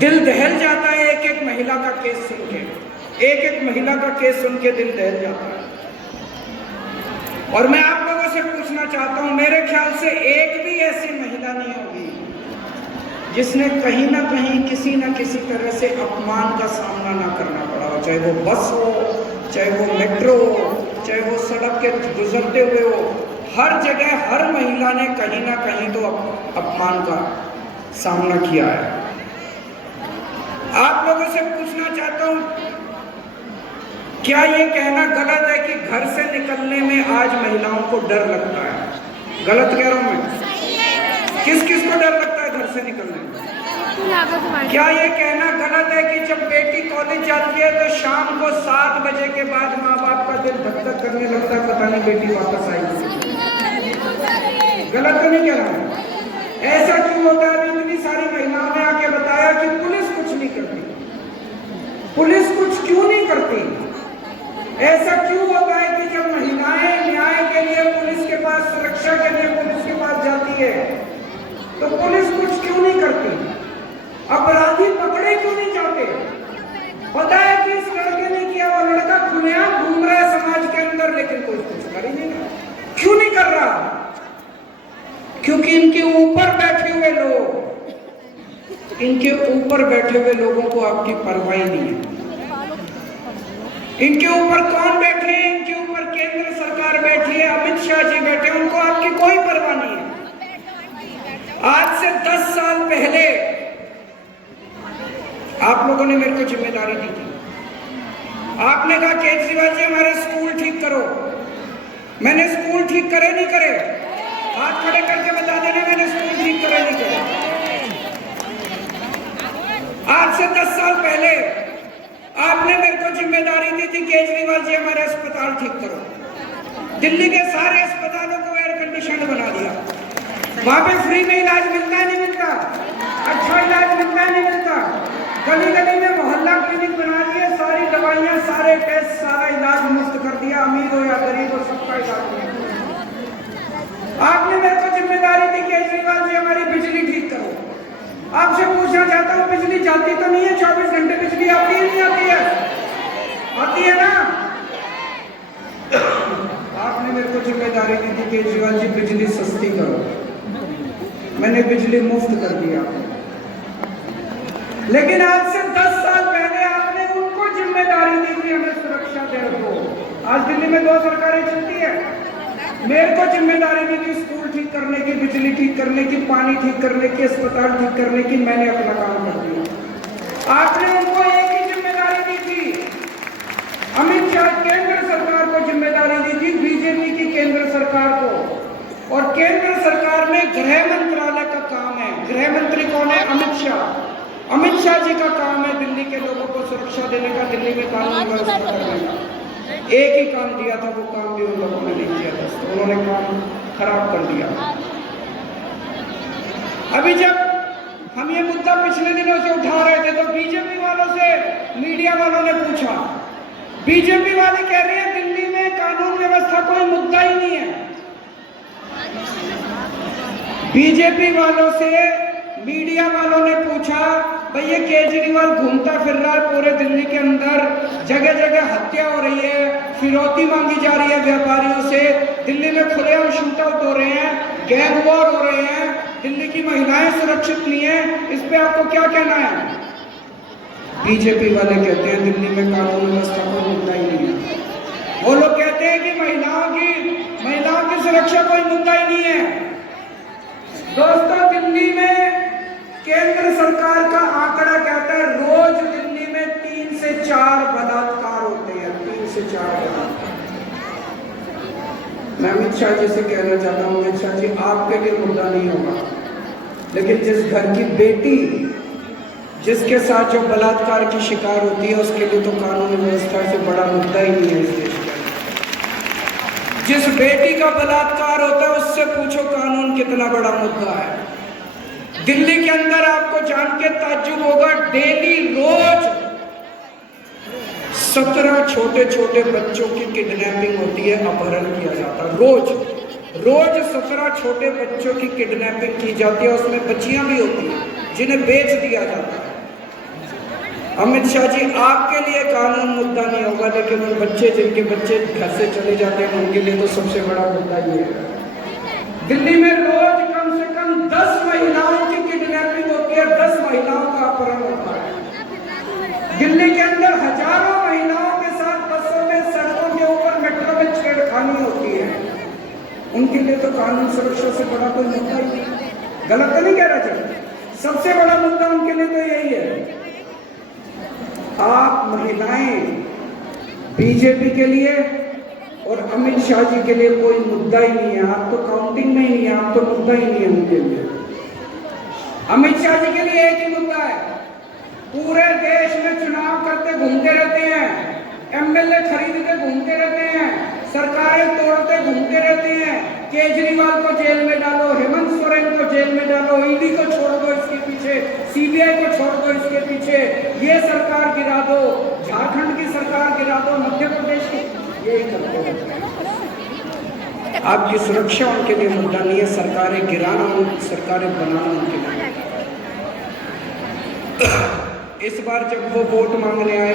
दिल दहल जाता है एक एक महिला का केस सुन के, एक एक महिला का केस सुन के दिल दहल जाता है। और मैं आप लोगों से पूछना चाहता हूं, मेरे ख्याल से एक भी ऐसी महिला नहीं होगी जिसने कहीं ना कहीं किसी ना किसी तरह से अपमान का सामना ना करना पड़ा हो, चाहे वो बस हो, चाहे वो मेट्रो हो, चाहे वो सड़क के गुजरते हुए हो। हर जगह हर महिला ने कहीं ना कहीं तो अपमान का सामना किया है। आप लोगों से पूछना चाहता हूं, क्या ये कहना गलत है कि घर से निकलने में आज महिलाओं को डर लगता है? गलत कह रहा हूं मैं? किस किस को डर लगता है घर से निकलने में? क्या ये कहना गलत है कि जब बेटी कॉलेज जाती है तो शाम को 7 बजे के बाद माँ बाप का दिल धक धक करने लगता है, पता नहीं बेटी वापस आएगी? गलत तो नहीं कह रहा हूं? ऐसा क्यों होता है? इतनी सारी महिलाओं ने आके बताया कि पुलिस कुछ नहीं करती। पुलिस कुछ क्यों नहीं करती? ऐसा क्यों होता है कि जब महिलाएं न्याय के लिए पुलिस के पास, सुरक्षा के लिए पुलिस के पास जाती है तो पुलिस कुछ क्यों नहीं करती? अपराधी पकड़े क्यों नहीं जाते? पता है कि इस लड़के ने किया, वो लड़का खुलेआम घूम रहा है समाज के अंदर, लेकिन कोई कुछ कर ही नहीं रहा। क्यों नहीं कर रहा? क्योंकि इनके ऊपर बैठे हुए लोग, इनके ऊपर बैठे हुए लोगों को आपकी परवाह नहीं है। इनके ऊपर कौन बैठे हैं? इनके ऊपर केंद्र सरकार बैठी है, अमित शाह जी बैठे, उनको आपकी कोई परवाह नहीं है। आज से 10 साल पहले आप लोगों ने मेरे को जिम्मेदारी दी थी। आपने कहा केजरीवाल जी हमारे स्कूल ठीक करो। मैंने स्कूल ठीक करे नहीं करे? हाथ खड़े करके बता देना मैंने स्कूल ठीक करे नहीं करे। आज से 10 साल पहले आपने मेरे को जिम्मेदारी दी थी, केजरीवाल जी हमारे अस्पताल ठीक करो। दिल्ली के सारे अस्पतालों को एयर कंडीशन बना दिया। वहां पे फ्री में इलाज मिलता है नहीं मिलता? अच्छा इलाज मिलता है नहीं मिलता? गली गली में मोहल्ला क्लिनिक बना दिए, सारी दवाइयां, सारे टेस्ट, सारा इलाज मुफ्त कर दिया। अमीर हो या गरीब हो, सबका इलाज। आपने मेरे को जिम्मेदारी दी केजरीवाल जी हमारी बिजली ठीक करो। आपसे पूछना चाहता हूँ, बिजली जाती तो नहीं है? 24 घंटे बिजली आती है नहीं आती है? आती है ना? आपने मेरे को जिम्मेदारी दी थी केजरीवाल जी बिजली सस्ती करो। मैंने बिजली मुफ्त कर दिया। लेकिन आज से 10 साल पहले आपने उनको जिम्मेदारी दी थी हमें सुरक्षा देने को। आज दिल्ली में 2 सरकारें चलती है। मेरे को जिम्मेदारी दी थी स्कूल ठीक करने की, बिजली ठीक करने की, पानी ठीक करने की, अस्पताल ठीक करने की। मैंने अपना काम कर दिया। आपने उनको एक ही जिम्मेदारी दी थी। अमित शाह केंद्र सरकार को जिम्मेदारी दी थी, बीजेपी की केंद्र सरकार को। और केंद्र सरकार में गृह मंत्रालय का काम है। गृह मंत्री कौन है? अमित शाह। अमित शाह जी का काम है दिल्ली के लोगों को सुरक्षा देने का, दिल्ली में कानून व्यवस्था करने का। एक ही काम दिया था, वो काम भी उन लोगों ने नहीं किया था, तो उन्होंने काम खराब कर दिया। अभी जब हम ये मुद्दा पिछले दिनों से उठा रहे थे तो बीजेपी वालों से मीडिया वालों ने पूछा। बीजेपी वाले कह रहे हैं दिल्ली में कानून व्यवस्था कोई मुद्दा ही नहीं है। बीजेपी वालों से मीडिया वालों ने पूछा, भाई ये केजरीवाल घूमता फिर रहा है पूरे दिल्ली के अंदर, जगह जगह हत्या हो रही है, फिरौती मांगी जा रही है व्यापारियों से, दिल्ली में खुलेआम शूट आउट हो रहे हैं, गैंग वॉर हो रहे हैं, दिल्ली की महिलाएं सुरक्षित नहीं है, इस पे आपको क्या कहना है? बीजेपी वाले कहते हैं दिल्ली में कानून व्यवस्था कोई मुद्दा ही नहीं है। वो लोग कहते हैं कि महिलाओं की सुरक्षा कोई मुद्दा ही नहीं है। दोस्तों, दिल्ली में केंद्र सरकार का आंकड़ा कहता है रोज दिल्ली में 3 से 4 बलात्कार होते हैं। 3 से 4 बलात्कार। मैं अमित शाह जी से कहना चाहता हूँ, अमित शाह जी आपके लिए मुद्दा नहीं होगा, लेकिन जिस घर की बेटी जिसके साथ जो बलात्कार की शिकार होती है उसके लिए तो कानून व्यवस्था से बड़ा मुद्दा ही नहीं है इस देश का। जिस बेटी का बलात्कार होता है उससे पूछो कानून कितना बड़ा मुद्दा है। दिल्ली के अंदर आपको जान के ताज्जुब होगा, डेली रोज 17 छोटे छोटे बच्चों की किडनैपिंग होती है, अपहरण किया जाता है। रोज 17 छोटे बच्चों की किडनैपिंग की जाती है, उसमें बच्चियां भी होती हैं जिन्हें बेच दिया जाता है। अमित शाह जी, आपके लिए कानून मुद्दा नहीं होगा, लेकिन उन बच्चे जिनके बच्चे घर से चले जाते हैं उनके लिए तो सबसे बड़ा मुद्दा ये है। दिल्ली में रोज कम से कम 10 महिलाओं की किडनैपिंग होती है, 10 महिलाओं का अपहरण होता है। दिल्ली के अंदर हजारों महिलाओं के साथ बसों में, सड़कों के ऊपर, मेट्रो में छेड़खानी होती है। उनके लिए तो कानून सुरक्षा से बड़ा कोई मुद्दा ही नहीं। गलत तो नहीं कह रहा जी, सबसे बड़ा मुद्दा उनके लिए तो यही है। आप महिलाएं बीजेपी के लिए और अमित शाह जी के लिए कोई मुद्दा ही नहीं है, आप तो काउंटिंग में ही नहीं है, आप तो मुद्दा ही नहीं है उनके लिए। अमित शाह जी के लिए एक ही मुद्दा है, पूरे देश में चुनाव करते घूमते रहते हैं, एमएलए खरीदते घूमते रहते हैं, सरकारें तोड़ते घूमते रहते हैं। केजरीवाल को जेल में डालो, हेमंत सोरेन को जेल में डालो, ईडी को छोड़ दो इसके पीछे, सीबीआई को छोड़ दो इसके पीछे, ये सरकार गिरा दो, झारखंड की सरकार गिरा दो, मध्य प्रदेश की, यही करते हैं। आपकी सुरक्षा उनके लिए मुद्दा नहीं है, सरकारें गिराना, सरकारें बनाना उनके लिए। इस बार जब वो वोट मांगने आए